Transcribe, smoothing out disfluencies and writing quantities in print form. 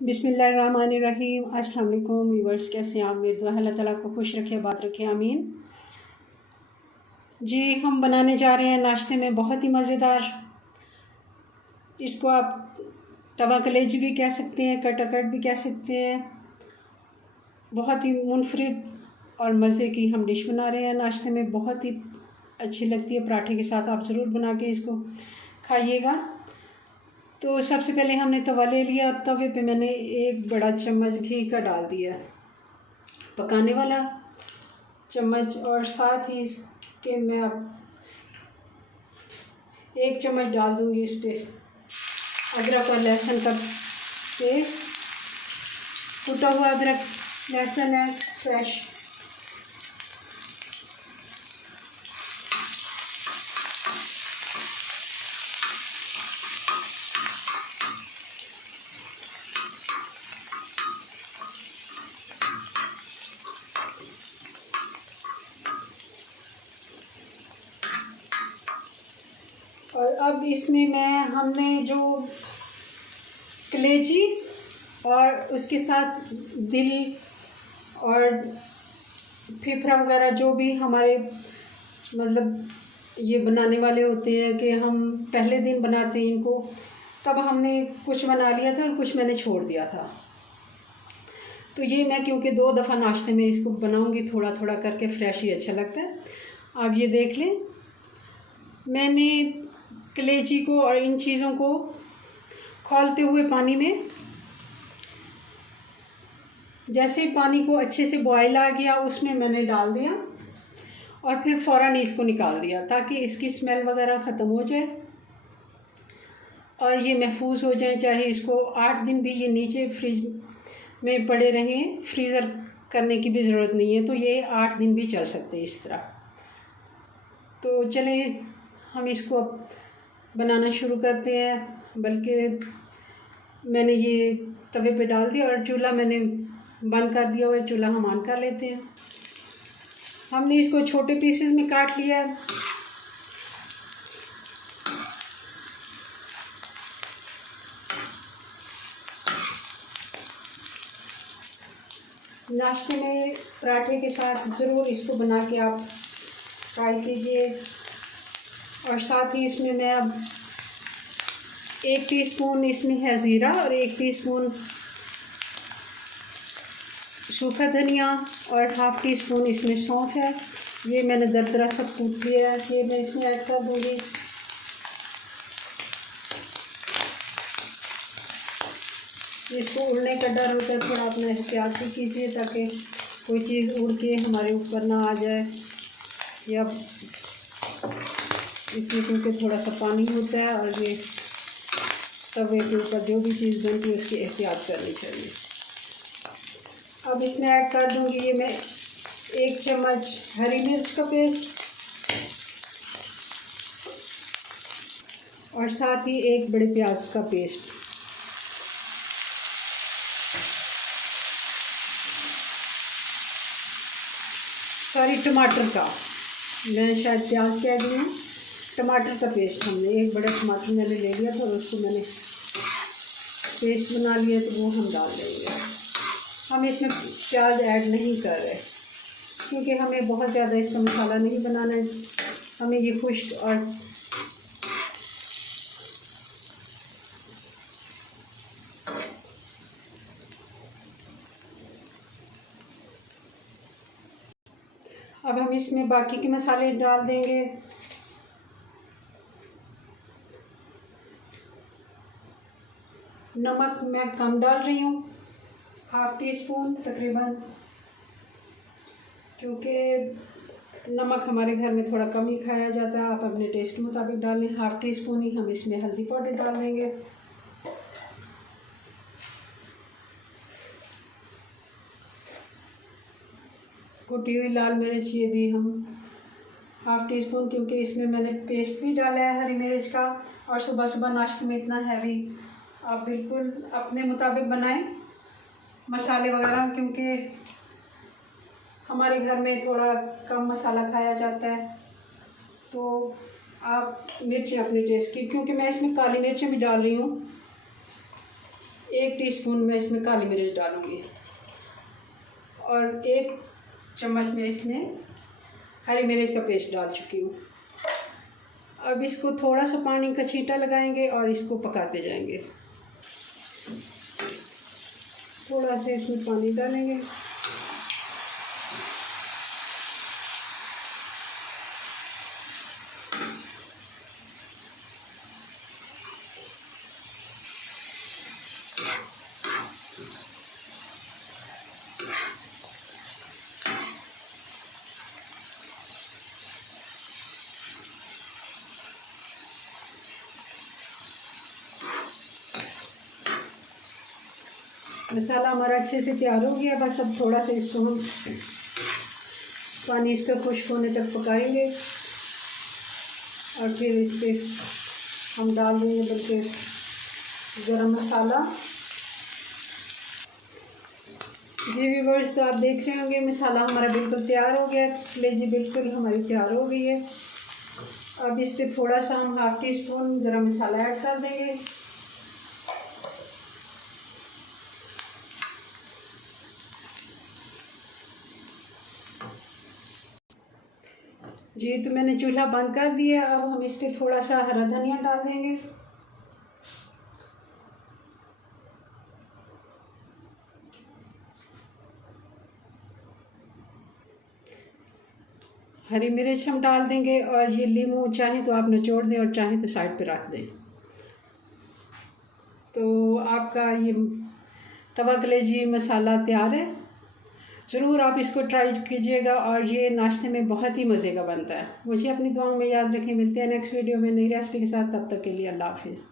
बिस्मिल्लाहिर्रहमानिर्रहीम। अस्सलाम वालेकुम व्यूअर्स, कैसे हैं आप? मेरी दुआ है अल्लाह ताला को खुश रखे, बात रखे, आमीन। जी, हम बनाने जा रहे हैं नाश्ते में बहुत ही मज़ेदार, इसको आप तवा कलेजी भी कह सकते हैं, कटाकट भी कह सकते हैं। बहुत ही मुनफरिद और मज़े की हम डिश बना रहे हैं नाश्ते में, बहुत ही अच्छी लगती है पराठे के साथ। आप ज़रूर बना के इसको खाइएगा। तो सबसे पहले हमने तवा ले लिया और तवे पे मैंने एक बड़ा चम्मच घी का डाल दिया, पकाने वाला चम्मच। और साथ ही इसके मैं अब 1 चम्मच डाल दूँगी इस पर अदरक और लहसुन का पेस्ट। कुटा हुआ अदरक लहसुन है फ्रेश। और अब इसमें हमने जो कलेजी और उसके साथ दिल और फेफड़ा वगैरह जो भी हमारे मतलब ये बनाने वाले होते हैं कि हम पहले दिन बनाते हैं इनको, तब हमने कुछ बना लिया था और कुछ मैंने छोड़ दिया था। तो ये मैं क्योंकि 2 दफ़ा नाश्ते में इसको बनाऊंगी, थोड़ा थोड़ा करके, फ्रेश ही अच्छा लगता है। आप ये देख लें, मैंने कलेजी को और इन चीज़ों को खौलते हुए पानी में, जैसे ही पानी को अच्छे से बॉयल आ गया उसमें मैंने डाल दिया और फिर फ़ौरन इसको निकाल दिया ताकि इसकी स्मेल वगैरह ख़त्म हो जाए और ये महफूज हो जाए। चाहे इसको 8 दिन भी ये नीचे फ्रिज में पड़े रहें, फ्रीज़र करने की भी ज़रूरत नहीं है, तो ये 8 दिन भी चल सकते हैं इस तरह। तो चले हम इसको अब बनाना शुरू करते हैं। बल्कि मैंने ये तवे पे डाल दिया और चूल्हा मैंने बंद कर दिया हुआ है, चूल्हा हम ऑन कर लेते हैं। हमने इसको छोटे पीसेस में काट लिया है। नाश्ते में पराठे के साथ ज़रूर इसको बना के आप ट्राई कीजिए। और साथ ही इसमें मैं अब 1 टीस्पून इसमें है ज़ीरा और 1 टीस्पून सूखा धनिया और 1/2 टीस्पून इसमें सौंफ है। ये मैंने दरदरा सब कूट लिया है, ये मैं इसमें ऐड कर दूँगी। इसको उड़ने का डर होता है, थोड़ा अपना एहतियात भी कीजिए ताकि कोई चीज़ उड़ के हमारे ऊपर ना आ जाए। या इसमें क्योंकि थोड़ा सा पानी होता है और ये तवे के ऊपर जो भी चीज़ बनती है उसकी एहतियात करनी चाहिए। अब इसमें ऐड कर दूँगी ये मैं 1 चम्मच हरी मिर्च का पेस्ट और साथ ही 1 बड़े प्याज का पेस्ट। सॉरी, टमाटर का, मैं शायद प्याज कह दी हूँ। टमाटर का पेस्ट हमने 1 बड़ा टमाटर मैंने ले लिया था और उसको मैंने पेस्ट बना लिया, तो वो हम डाल देंगे। हम इसमें प्याज ऐड नहीं कर रहे क्योंकि हमें बहुत ज़्यादा इसका मसाला नहीं बनाना है, हमें ये खुश्क और अब हम इसमें बाकी के मसाले डाल देंगे। नमक मैं कम डाल रही हूँ, 1/2 टीस्पून तकरीबन, क्योंकि नमक हमारे घर में थोड़ा कम ही खाया जाता है। आप अपने टेस्ट के मुताबिक डाल लें। 1/2 टीस्पून ही हम इसमें हल्दी पाउडर डाल देंगे। कुटी हुई लाल मिर्च ये भी हम 1/2 टीस्पून, क्योंकि इसमें मैंने पेस्ट भी डाला है हरी मिर्च का। और सुबह सुबह नाश्ते में इतना हैवी आप बिल्कुल अपने मुताबिक बनाएं मसाले वगैरह, क्योंकि हमारे घर में थोड़ा कम मसाला खाया जाता है। तो आप मिर्चें अपने टेस्ट की, क्योंकि मैं इसमें काली मिर्चें भी डाल रही हूँ, 1 टीस्पून मैं इसमें काली मिर्च डालूँगी और 1 चम्मच में इसमें हरी मिर्च का पेस्ट डाल चुकी हूँ। अब इसको थोड़ा सा पानी का छींटा लगाएंगे और इसको पकाते जाएंगे। थोड़ा सा इसमें पानी डालेंगे। मसाला हमारा अच्छे से तैयार हो गया। बस अब थोड़ा सा इसको हम पानी इसका खुश्क होने तक पकाएंगे और फिर इस पर हम डाल देंगे बल्कि गरम मसाला। जी व्यूअर्स, तो आप देख रहे होंगे मसाला हमारा बिल्कुल तैयार हो गया। कलेजी बिल्कुल हमारी तैयार हो गई है। अब इस पर थोड़ा सा हम 1/2 टीस्पून गरम मसाला ऐड कर देंगे। जी, तो मैंने चूल्हा बंद कर दिया। अब हम इस पर थोड़ा सा हरा धनिया डाल देंगे। हरी मिर्च हम डाल देंगे और ये नींबू चाहे तो आप निचोड़ दें और चाहे तो साइड पे रख दें। तो आपका ये तवा कलेजी मसाला तैयार है। ज़रूर आप इसको ट्राई कीजिएगा और ये नाश्ते में बहुत ही मज़े का बनता है। मुझे अपनी दुआओं में याद रखें। मिलते हैं नेक्स्ट वीडियो में नई रेसिपी के साथ। तब तक के लिए अल्लाह हाफिज़।